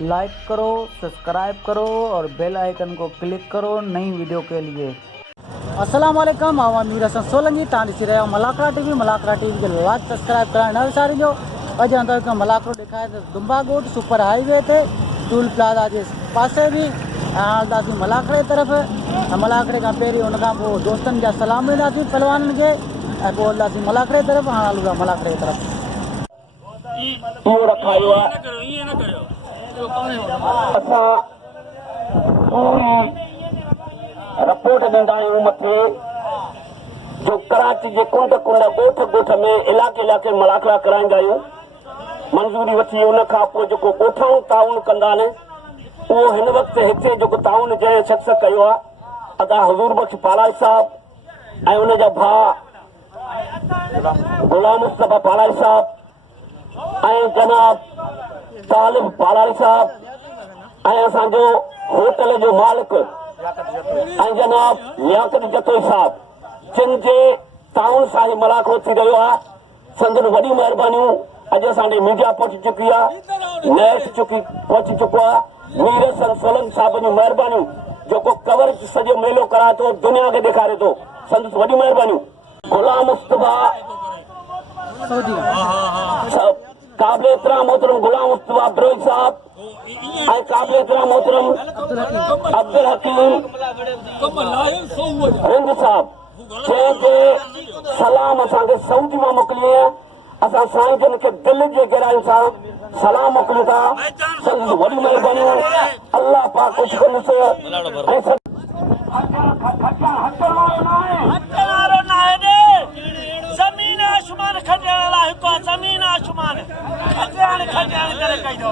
Like करो, subscribe करो और बेल आइकन को क्लिक करो नई वीडियो के लिए। अस्सलाम वालेकुम, आवाम मीर हसन सोलंगी तांडी से रहा मलाकड़ा टीवी के लाइक सब्सक्राइब कराए न सारी जो अज अंदर का मलाकड़ो दिखाए तो दुम्बागोट सुपर हाईवे थे टूल प्लाजा के पासे भी हालदासी मलाकड़े तरफ मलाकड़े का पेरी उनका वो दोस्तन जा सलाम ॾींदासीं पहलवाननि के पोइ हलंदासीं मलाकड़े तरफ। हाँ हलूं मलाकड़े तरफ रिपोर्ट ॾींदा आहियूं मथे जो कराची जे कुंड कुंड ॻोठ ॻोठ में इलाइक़े इलाइक़े मलाकड़ा कराईंदा आहियूं। मंज़ूरी वठी उन खां पोइ जेको ॻोठाऊं ताउन कंदा आहिनि उहो हिन वक़्तु हिते जेको ताउन जंहिं शख़्स कयो आहे अदा हज़ूर बख्श पालाई साहब ऐं उनजा भाउ गुलाम मुस्तफ़ा पालाई साहब ऐं जनाब तालिब पालाई साहब ऐं असांजो होटल जो मालिक ऐं जनाब लियाकत जतोई साहब जिन जे ताउन सां ही मलाकड़ो थी रहियो आहे। संदन वॾी महिरबानियूं अॼु असांजे मीडिया पहुची चुकी आहे, नेट पहुची चुको आहे। मीर हसन सोलंकी साहब जूं महिरबानियूं जेको कवरेज सॼो मेलो कराए थो दुनिया खे ॾेखारे थो, संदन वॾी महिरबानियूं। गुलाम मुस्तफ़ा काबिल एतिराम मोहतरम गुलाम मुस्तफ़ा बिरोई साहब ऐं काबिल एतिराम मोहतरम अब्दुल हकीम हिंद साहब जंहिंखे सलाम असांखे सऊदी मां मोकिली आहे। असां साईं जन खे दिलि जे गहराइयुनि सां सलाम मोकिलियूं था। संदन वॾी महिरबानियूं, अल्लाह पाक कुझु कंदुसि ऐं ज़मीन आसमान खटण वाला हिकु ज़मीन आसमान खटण करे कई दो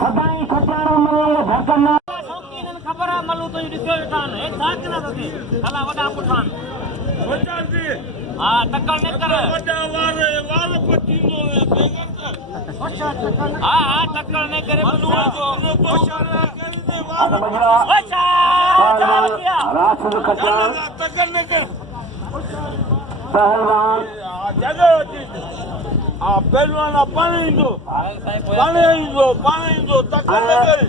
सदाई खटण में खबर आहे मलू तो ॾिसो ठान हे साथ ना थी हला वॾा पुठान हाँ टक्कर न कर वाल पटीनो हाँ हाँ टक्कर न करे पहलवान पहलवान पानी दो टक्कर न करे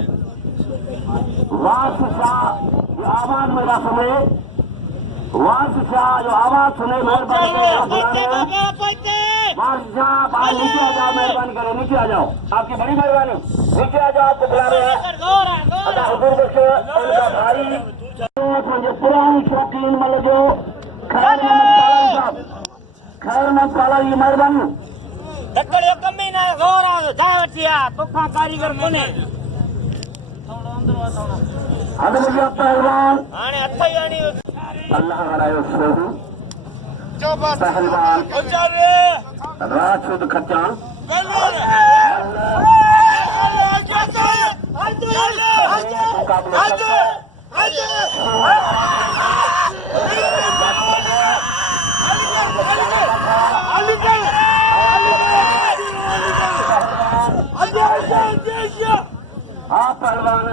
वास शाह जो आवाज मेरा सुने, वास शाह जो आवाज सुने मेहरबानी वास शाह बाहर नीचे आ जाओ, मेहरबानी करें नीचे आ जाओ, आपकी बड़ी मेहरबानी नीचे आ जाओ, आपको बुला रहे हैं। अदा हुजूर बख्श उनका भाई मुझे पुरानी शौकीन मतलब जो खैर मोहम्मद साहब खैर मोहम्मद पालाई की मेहरबानी टक्कर यो कमी ना गौर आ जा वटिया तोखा कारीगर कोने हद मुझे पहलवान हाने हथई आणी अल्लाह करायो सोहू जो बस पहलवान उचारे राशिद खच्चान हाँ पहलवान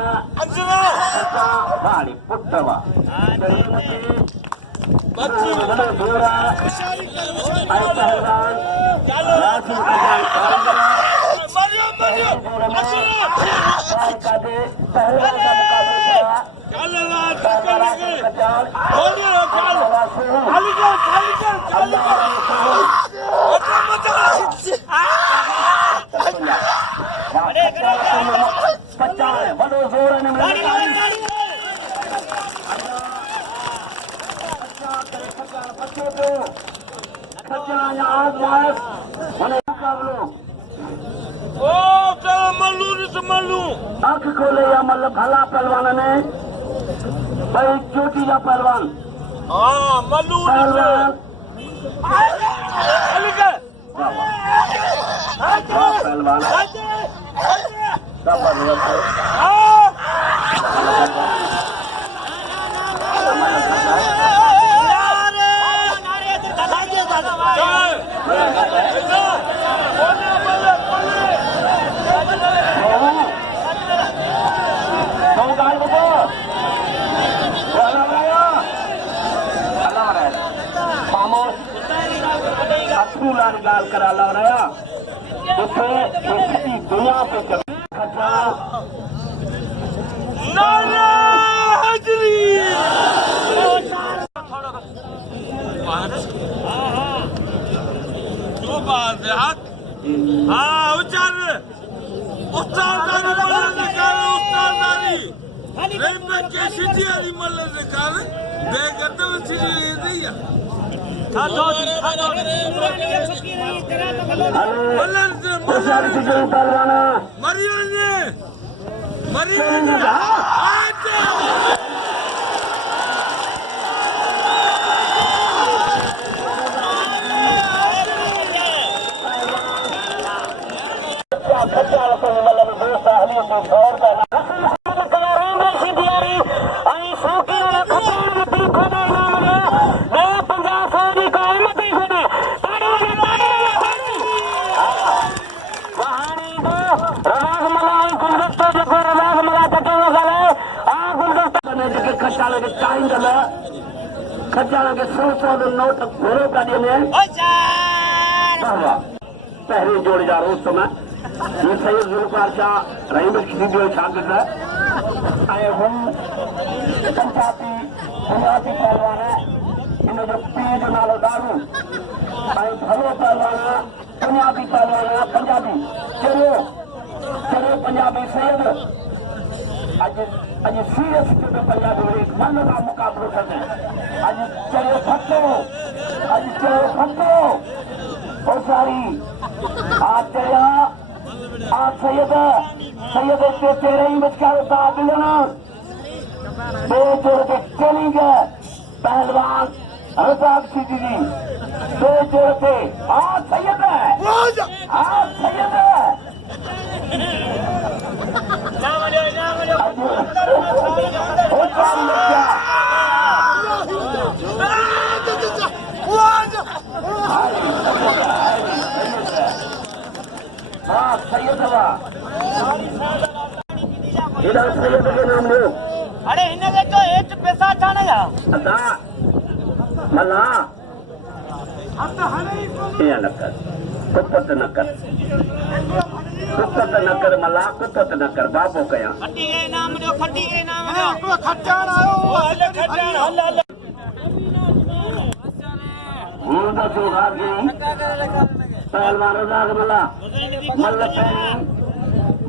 गाड़ी पुटवा पहलवान आंख खोले या मतलब भला पहलवान ने भाई चोटी जा पहलवान हाँ मल्लू पहलवान पहलवान Allah रसूल वाली गाल करा ला रहा उसे सभी दुनिया पे कर खचा नारा हाजरी दो बार दे हाथ हाँ उच्चार उस्तादारी मल्ल निकाल उस्तादारी नहीं मैं कैसी दियारी मल्ल निकाल दे करते वो सीधी नहीं है खातो मरियम ने खजाना के 100 नोट घोड़े का देने पहले जोड़ जा रहा उस समय ये सैयद जुल्फकार शाह रहीम किसी जो शागिर्द है आए हम पंजाबी बुनियादी पहलवान है इन्हें जो पीर नालो डालू आए भलो पहलवान बुनियादी पहलवान पंजाबी चलो चलो पंजाबी सैयद आज सीरियस पंजाबी एक मन का मुकाबलो करते हैं आज चलो फटो और सारी आज चलिया आज सैयद तेरे ही बचकार बिलना दो जोड़ के चलेंगे पहलवान रजाक सीधी जी दो जोड़ के आज सैयद है सैयद के नाम लो अरे इन्हें देखो एक पैसा जाने जा मल्ला ये नकर कुत्त नकर मल्ला कुत्त नकर बाबू कया खट्टी के नाम दो खट्टान आयो खट्टान तो सुधार गई पहलवान रजाक मल्ला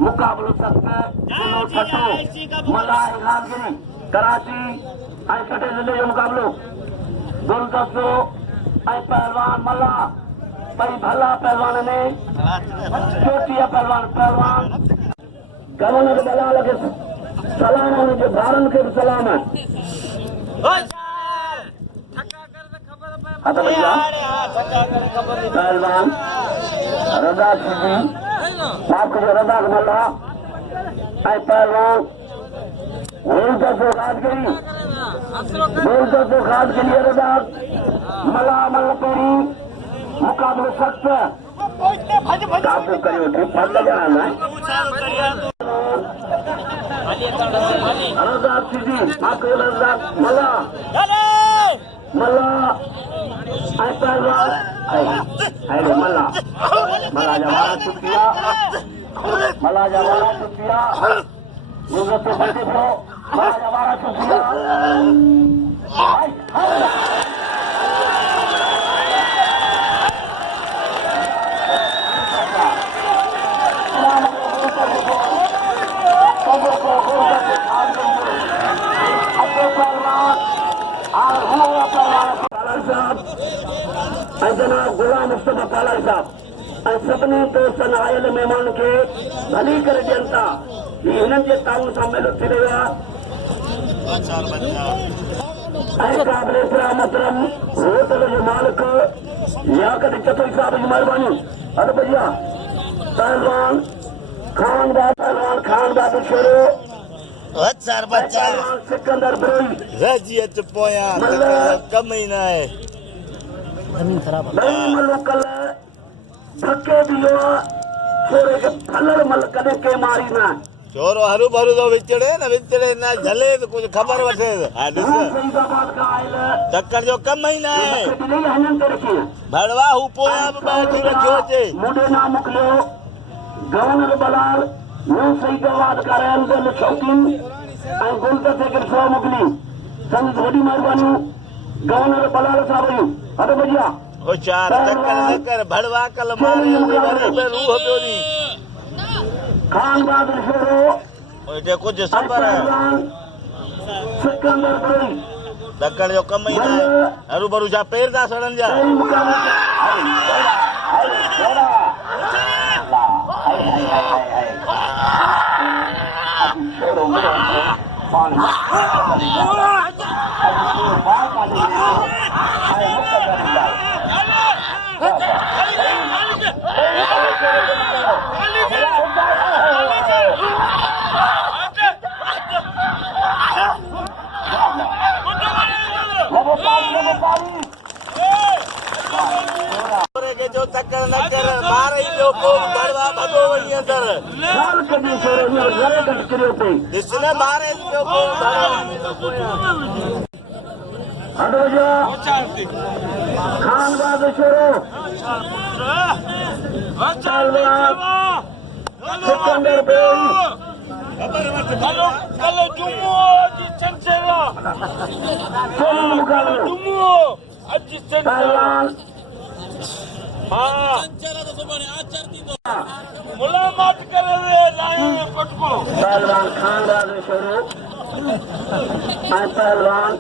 मुकाबलो सकते मल्ला हिलालगिरी कराची आई कटे जिले जो मुकाबलो गुलदस्तो आई पहलवान मल्ला भाई भला पहलवान ने चोटिया पहलवान गवर्नर बला लगे सलाम है जो भारत के सलाम है भैया पहलवान रजाक सिद्दी आपको जो रजाक मल्ला आई पहलवान गुलदस्तो खाद के लिए रजाक मल्ला पेरी मुकाबले सख्त काबू करियो फल लगाना रजाक सिद्दी आपको रजाक मल्ला आई पहलवान मल्ला जवाना शुक्रिया गुलदस्तो बच्चे को मल्ला जवाना शुक्रिया जनाब गुलाम मुस्तफा पालर साहब सभिनी दोस्तनि आयल महिमान खे भली करे ॾियनि था हिननि जे ताउन सां मेलो थी रहियो आहे क़ाबिल इहतराम मोहतरम होटल जो मालिक लियाकत चतुई साहब जी महिरबानी अरे भैया पहलवान खान बाबू शेरो सिकंदर ब्रोई रजियत पोया कम ही ना है जमीन खराब नहीं मल्लो कल धक्के दियो छोरे के फलर मल कदे के मारी ना छोरो हरू भरू तो विचड़े न झले तो कुछ खबर वठे हा ॾिस फरीदाबाद का आयल टक्कर जो कम ही ना है कॾहिं नहीं हनन ते रखी भड़वा हू पोयां बि ॿाहिरि रखियो अचे मुंडे ना मोकिलियो गवर्नर बलाल न्यू फरीदाबाद का रहन दिल शौकीन ऐं गुलदस्ते खे सौ मोकिली संदसि वॾी महिरबानी गवर्नर बलाल साहब हुयूं हलो भैया ओ चार टक्कर न कर भड़वा कल मारे रूह पियो नी खान बहादुर शेरो ओ इते कुछ सबर है सिकंदर बड़ी टक्कर जो कम ही ना है हरू भरू जा पैर दा सड़न जा कई मुकाबले के जो टक्कर न कर मारे पियो को भड़वा भगो वणी अंदर ॾिस न मारे पियो को खान बहादुर शेरो सिकंदर बेई पहलवान मुलाकात करे पहलवान खान बहादुर शेरो ऐं पहलवान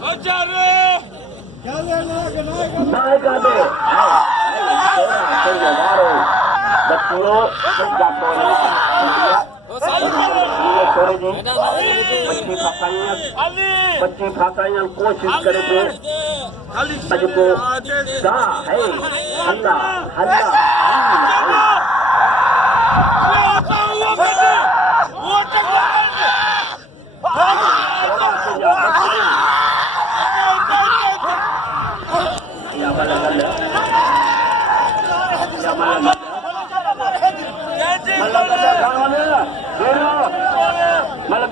बाएं कांधे बच्चियों बच्ची फासाइण कोशिश करे पियो अॼु गा है हल्ला हल्ला मुकाबलो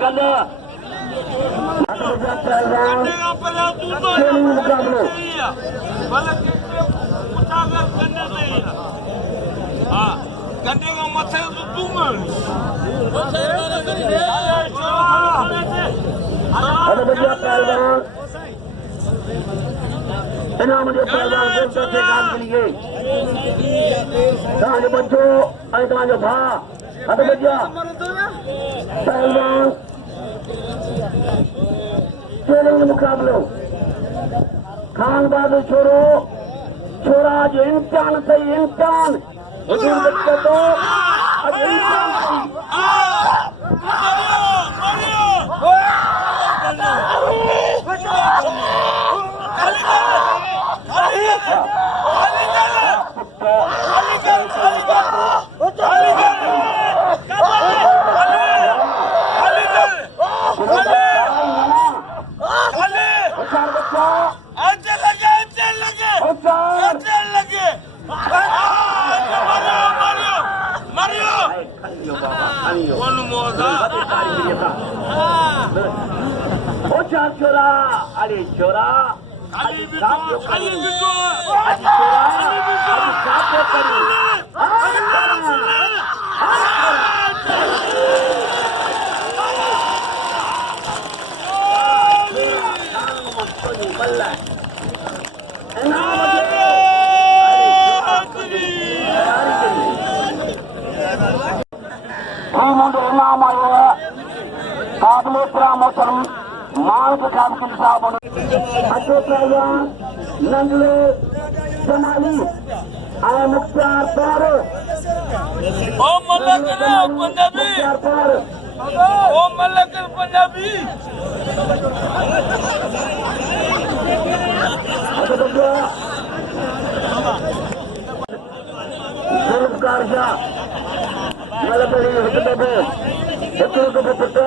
पहलवान इनाम जो पहलवान से काम के लिए तव्हांजो बच्चो ऐं तव्हांजो भाउ हथ बचिया पहलवान चैलेंज मुकाबलो खान बहादुर छोरो छोरा जो इम्तिहान सही इम्तिहान हुजूर बच्चो तो अॼु इम्तिहान छोरा अरे छोरा इनाम आयो है काबिले मोहतरम मालिक काबिल साहब अच्छे पहलवान नंगले जमाली आए मुख्तार पर पंजाबी जुल्फकार शाह मलबड़ी हिकदबे हिकु पुट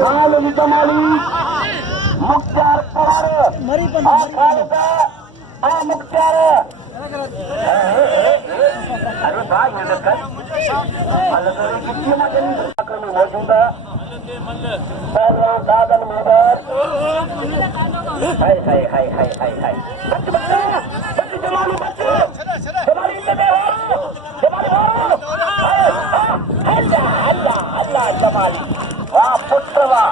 नालो जमाली मुख्तार पवार मरी पण मुख्तार अरे भाई मौजूद है दादन मोदर जमाली जमाली वाह पुत्र वाह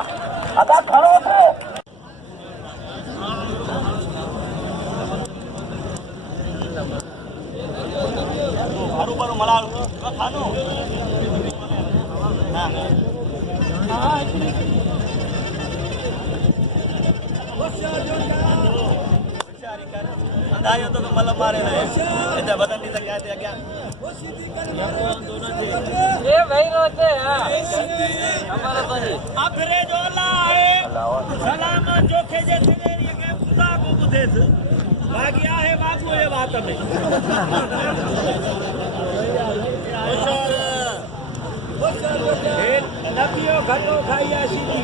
अदा खड़ो थे तो मतलब मारे रहे बदन नहीं क्या थे क्या ये भाई रोते हैं हमारा भाई आखिरे जो अल्लाह है सलाम जोखे जे तेरे के खुदा को बुधे बाकी आहे बाबू ये बात में नबियो घटो खाइया सीधी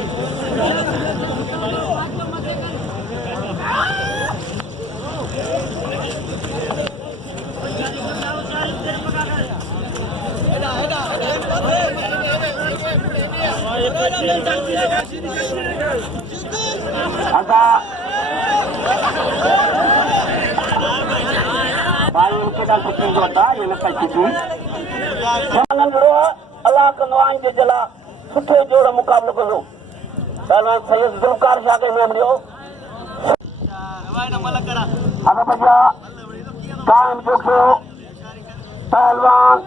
अल्लाह कंगवान जे जला सुठे जोड़ मुकाबलो करो पहलवान सैयद जुल्फकार शाह के नाम लियो अब भैया कायम जोखो पहलवान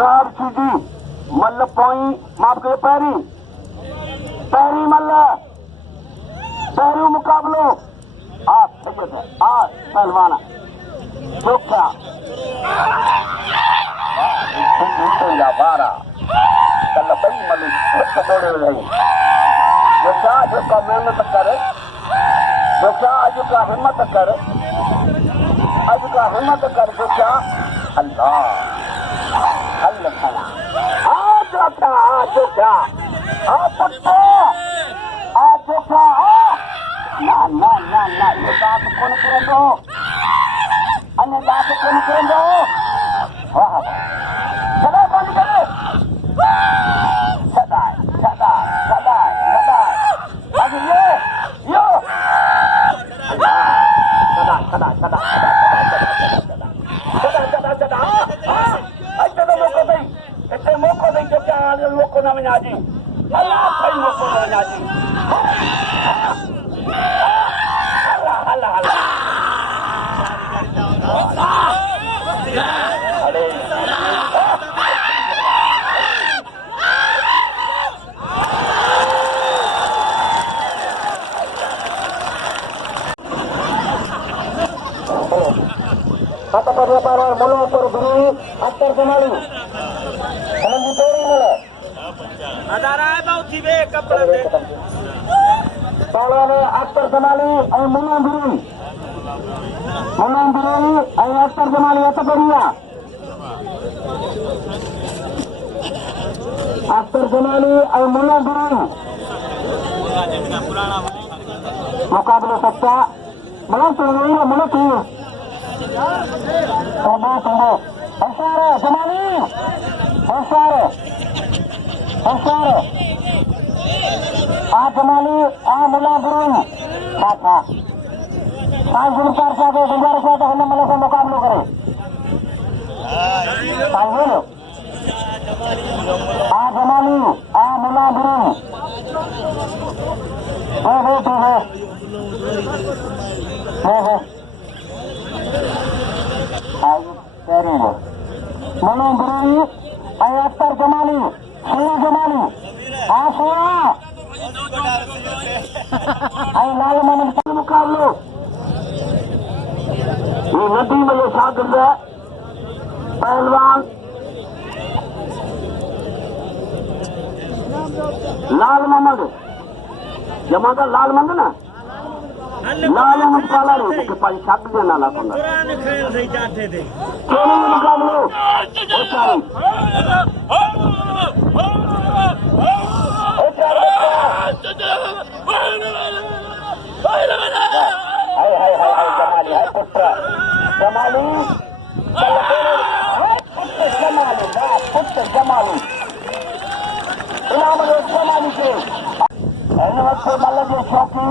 राज सीधी मल्ल पोई माफ करे पैरी पैरी मल्ल पैरू मुकाबलो आ पहलवान जोखा बारा कल बई मल्ली दौड़े रही जोखा जोखा मेहनत कर जोखा अज का हिम्मत कर जोखा अल्लाह ये बात कौन करेंगे अन्य बात कौन करेंगे चलो बंद करो सदा अभी यो सदा मौको दई जो क्या लोको ना में आजी अल्लाह सही मौको ना में आजी अल्लाह अरे kata pada para mulu perguru aktor Somali menentukan mulu अदारा है बहुत ही बे कपड़ा दे para aktor Somali ay menentukan ay aktor Somali atau beria aktor Somali ay menentukan मुकाबला सच्चा mana tuh tunggu Ansara Somali Ansara Somali Mula Burung kata Zulfar Syah Dengar Syah hendak melakukan mukablah kare Tanggul Somali Mula Burung menunggu Aktor Somali Sunnah Somali Aswa ay lalu menentukan mukablo ini nanti menjadi pehलवान लाल मोहम्मद जमादार लाल मोहम्मद ना लाल मोहम्मद पालारी के पास शक दे नाला पंगा कुरान खेल सही जाते थे चलो मुकाबलो हाय जमाली हाय पुत्र जमाली पुत्र जमाली इनाम जमाली के वक्त मल जे शौकी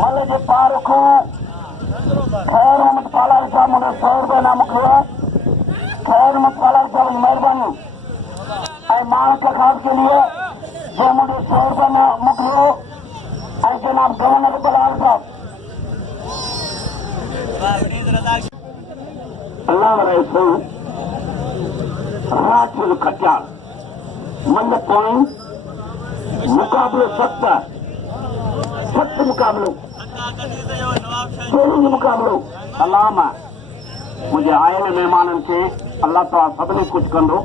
मल जे पारखू खैर अहमद पालारी साहब मुझे 100 रुपये इनाम खिला खैर अहमद पालारी साहब की मेहरबानी मान के खास के लिए जो मुझे 100 रुपये मोकलो जनाब गवर्नर बलाल साहब अल्लाह रसूल राजपुर खट्याल मन पॉइंट मुकाबलो सख्त मुकाबलो मुकाबलो सलाम मुझे आयल मेहमाननि खे अल्लाह ताला सभिनी कुझु कंदो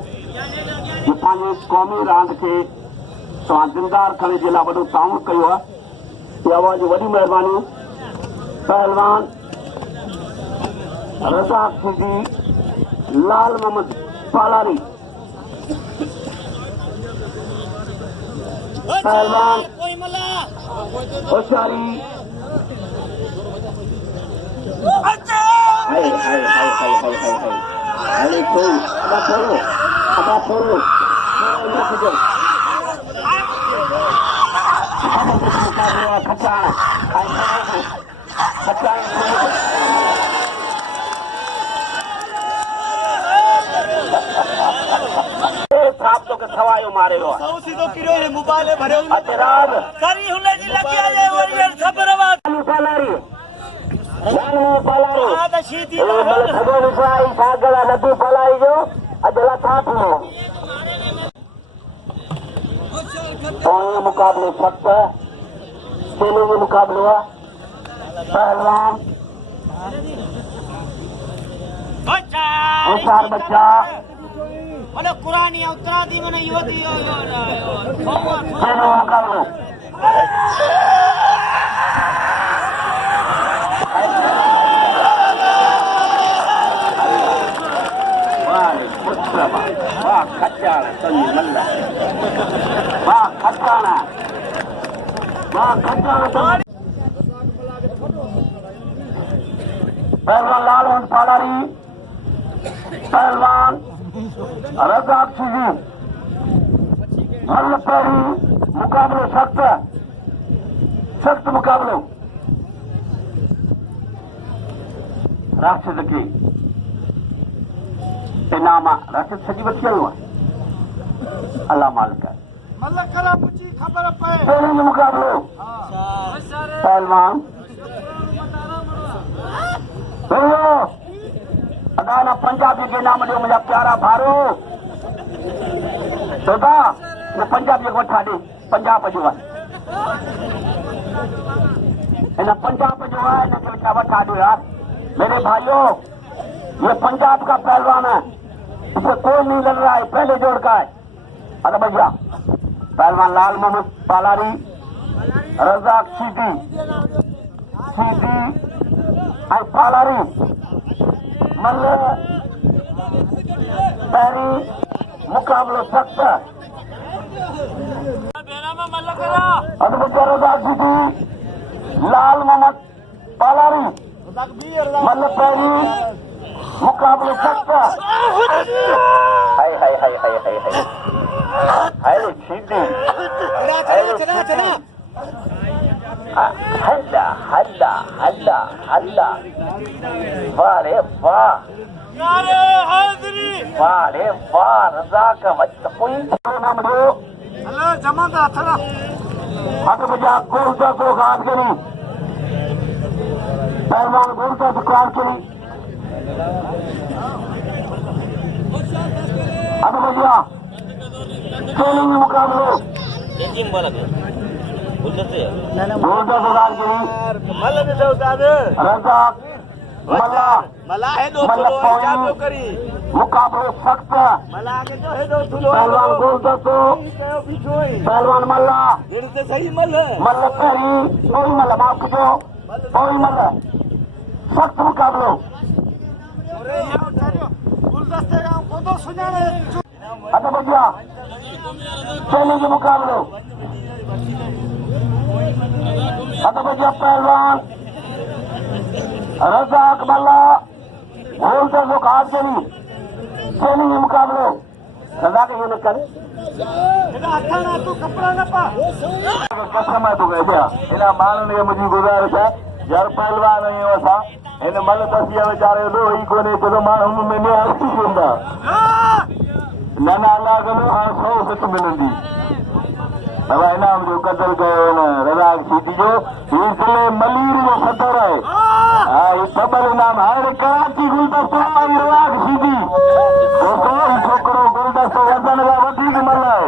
जो पंहिंजे क़ौमी रांदि खे तव्हां ज़िंदार खणे जे लाइ वॾो ताउन कयो आहे इहा जो वॾी महिरबानी पहलवान रज़ाक सिद्दी लाल मोहम्मद पालारी पहलवान होशियारी सवायो मारे हो सीधो किरो है मोबाइल भरे अतराज सारी हुले जी लगी है वरियर खबरवाद पालारी पालारी आ शीती खबो विसाई सागला नदी पालारी जो अजला था थो और मुकाबले सख्त खेलों में मुकाबला पहलवान होशियार बच्चा अरे कुरानी उतरा दी मैंने यो खेलों में मुकाबला वाह खच्चाना संजी मल्ला वाह खच्चाना पहलवान लाल मोहम्मद पालारी पहलवान रज़ाक सिद्दी भल पैरी मुकाबलो सख्त मुकाबलो राशिद के इनाम राशिद सजी वठी आयो आहे अल्लाह मालिक मतलब खरा मुझी खबर पे पहिरीं मुकाबलो पहलवान अदाना पंजाबी के नाम जो मुझा प्यारा भारो तोता वो पंजाबी को वठा दे पंजाब जो है इन पंजाब जो है इनके बेटा वठा दो यार मेरे भाइयों ये पंजाब का पहलवान है इसे कोई नहीं लड़ रहा है पहले जोड़ का है अरे भैया पहलवान लाल मोहम्मद पालारी रज़ाक सिद्दी पालारी मल पैरी मुकाबलो सख्त रज़ाक सिद्दी लाल मोहम्मद पालारी मल पैरी मुकाबलो सख्त हाय सिद्दी हल्ला वाह रे वाह वाह रे वाह रज़ाक वक्त कोई नाम दो हेलो जमादार थरा हक बजा गोलता को हाथ करी पहलवान गोलता दुकान करी हक बजा खेलेंगे मुकाबलो गोलता दुकान करी रज़ाक मला है दो करी मुकाबलो सख्त मला आगे तो हे दो तुलो पहलवान गुलदस्तो कयो बिछोई पहलवान मल्ला दिल से सही मल मल्ल पहिरी कोई मल्ल माफ कजो कोई मल्ल सख्त मुकाबलो गुलदस्ते का कोदो सुनाने अदा भैया चैलेंज मुकाबलो अदा भैया पहलवान रजाक मल्ला गुलदस्तो घाट करी चैलेंज मुकाबलो सजा के यूनिट करे अठाना तू कपड़ा न पा कसम है तो गया इन माननीय मुझी गुजारिश है यार पहलवान नहीं होता इन मल दसिया बेचारे लो ही कोने चलो माण्हू में ने हसी होंदा नना लागलो हां 100 सत मिलंदी अब इनाम जो कदर कयो न रज़ाक सीधी जो इसले मलीर जो सदर है हां ये डबल इनाम हर कराची गुलदस्तो में रज़ाक सीधी दोस्तों छोकरो गुलदस्तो वजन का वधीक मल है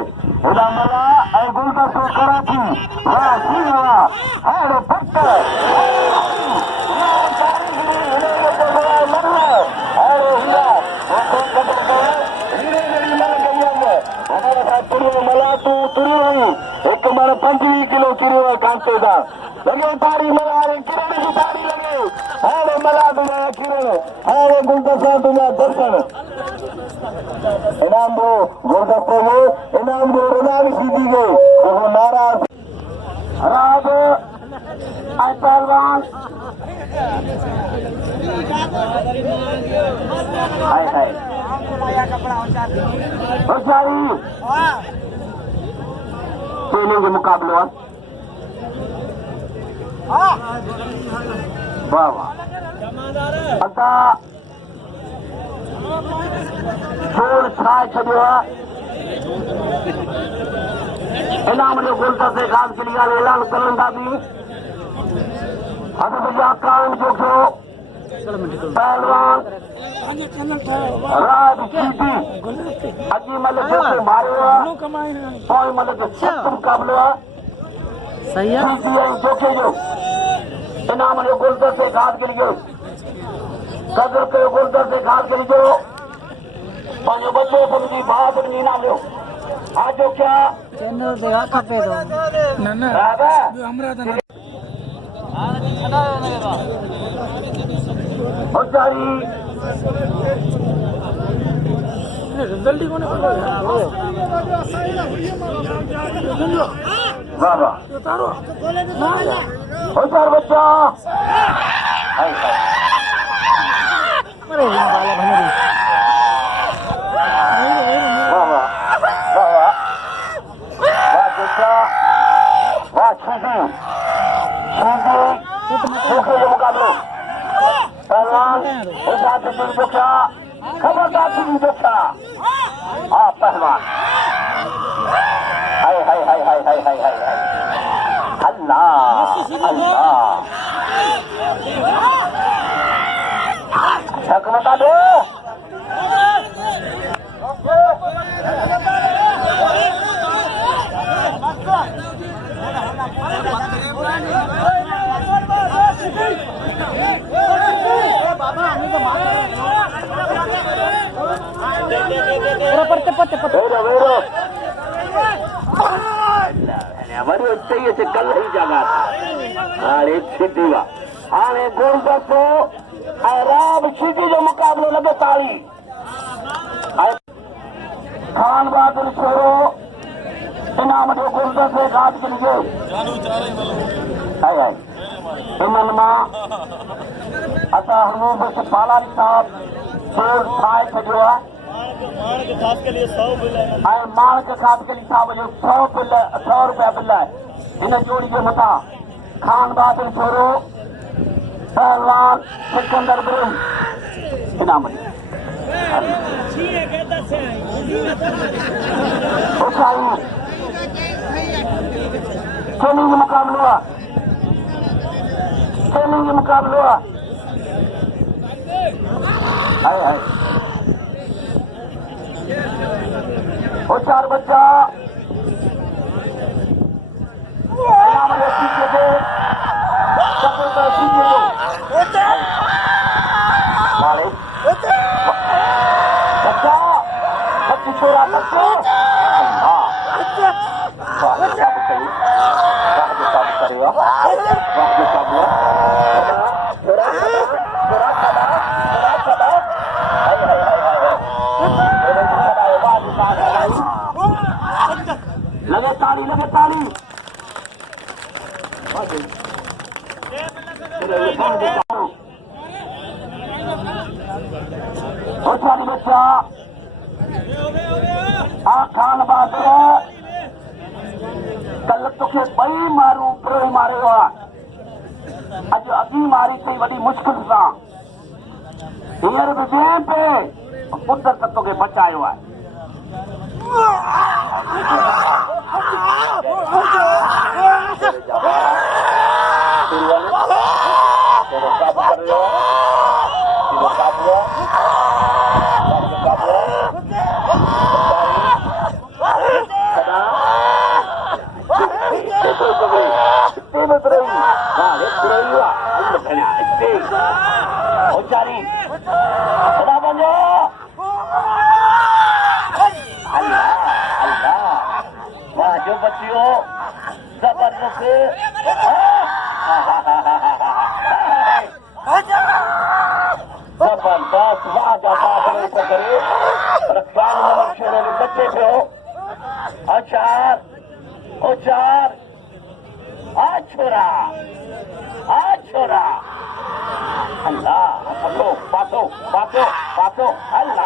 एदा मला ऐ गुलदस्तो कराची वाह ठीक वाह हेड़े फट मला तू तुरी एक मार 5 किलो किलो कांटे दा लगे तारी मला रे किरण की तारी लगे हां मला तुम्हारा किरण हां गुलदस्ता तुम्हारा दर्शन इनाम दो गुलदस्ते वो इनाम दो रज़ाक सीधी गए तो वो नाराज राज आई पहलवान हाय हाय होशियारी चैलेंज मुकाबला वाह वाह अदा जोर छाए छॾियो आहे इनाम जो गुलदस्ते खास के लिए ऐलान करण था भी अद भैया कायम जो पहलवान राज सीधी अजी मल जो मारियो कोई मल जो सख्त मुकाबलो सही है जोखे जो इनाम जो गुलदस्ते खास के लिए कदर कयो गुलदस्ते खास के लिए पंहिंजो बच्चो समझी भाउ समझी इनाम ॾियो आज जो क्या चैनल देखा खपे तो होशियारी रिजल्ट ही कोने पड़ो वाह वाह होशियार बच्चा हाय हाय अरे बाला भंगरी वाह वाह वाह वाह वाह बच्चा वाह छीटी छीटी जो मुकाबलो पहलवान होशियार छीटी जो क्या खबरदार छीटी जो क्या हाँ पहलवान हाय हाय हाय हाय हाय हाय हाय हाय अल्लाह अल्लाह शक बता दो वरी उते ही अचे कल ही जगह हाणे सीधी वा हाणे गुलदस्तो ऐं राम सीधी जो मुकाबलो लॻे ताली खान बहादुर छोरो इनाम जो गुलदस्ते घाट के लिए हाय हाय इन्हनि मां असां हनूब पालारी साहब जोर ठाहे छॾियो आहे माणक खास के लिए 100 बिल है ऐं माणक खास के साहब जो 100 रुपया बिल आहे हिन जोड़ी जे मथां खान बहादुर छोरो पहलवान सिकंदर बिरुम इनाम छीए के दसे होशियारी चैलेंज मुकाबलो आहे चैलेंज मुकाबलो आहे हाय हाय होशियार बच्चा इनाम जो सीखे थे कबूतर सीखे जो वाह सब कई वाह जो सब करेगा वाह जो सब हुआ थोड़ा हाय हाय हाय लगे ताली बच्चा खान बहादुर कल तोखे बई मारू प्रोई मारे हुआ अज अगी मारी थी वही मुश्किल से हींअर भी ॿिए पे पुत्र त तोखे बचायो आहे जो बच्चियों जबरदस्त जबरदस्त वाह करे ख्याल में छोड़े बच्चे पे हो और चार आज छोरा अल्लाह पातो अल्लाह